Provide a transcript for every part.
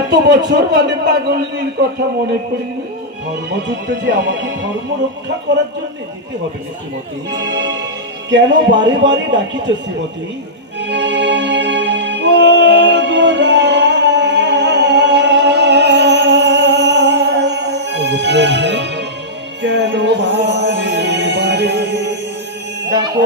এত বছর বাদে পাগলের কথা মনে পড়ি না। ধর্মযুদ্ধে যে আমাকে ধর্ম রক্ষা করার জন্য দিতে হবে না শ্রীমতী। কেন বারে বারে ডাকিছ শ্রীমতী? কেন বারে বারে ডাকো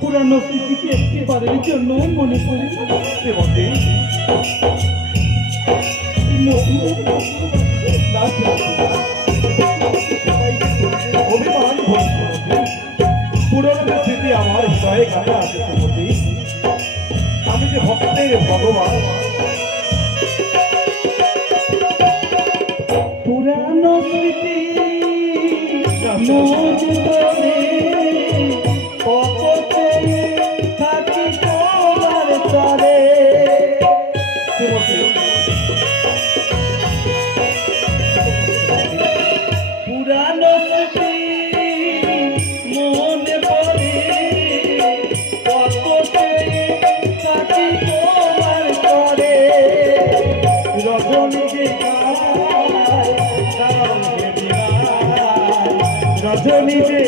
পুরানো স্মৃতিকে একটিবারের জন্য মনে পড়ে অভিমান পুরনো স্মৃতি আমার হৃদয়ে গাঁথা আছে শ্রীমতী। আমি যে ভক্তের ভগবান। পুরানো স্মৃতি থাকি তোমার চরে পুরানো স্মৃতি মনে পড়ে থাকি তোমার চরে রজনী যে রজনী যে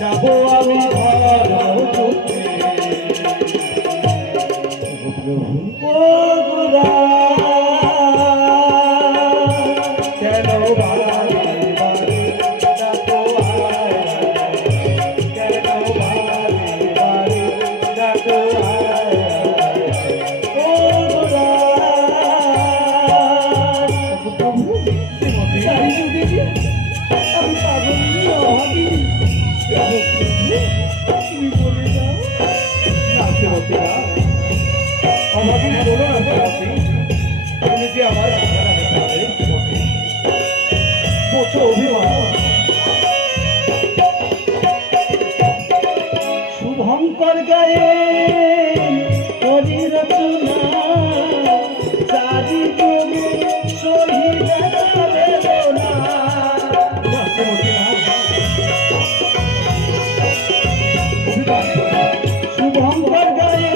যাবো আমি কেন শুভঙ্কর গায়ে করি রচনা চারি যুগে শহীদ বেদনা শুভঙ্কর গায়ে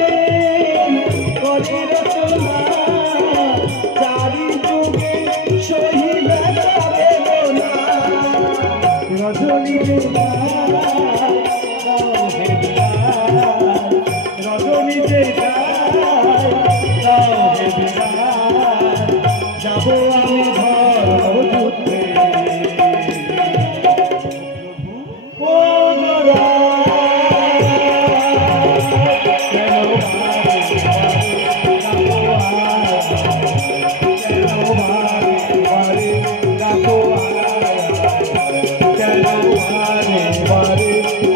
করি রচনা চারি যুগে শহীদ বেদনা রজনী রজনী যে যাবো আমি ধর্মযুদ্ধে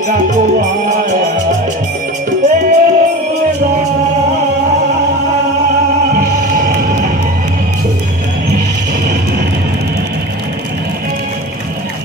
ডাকো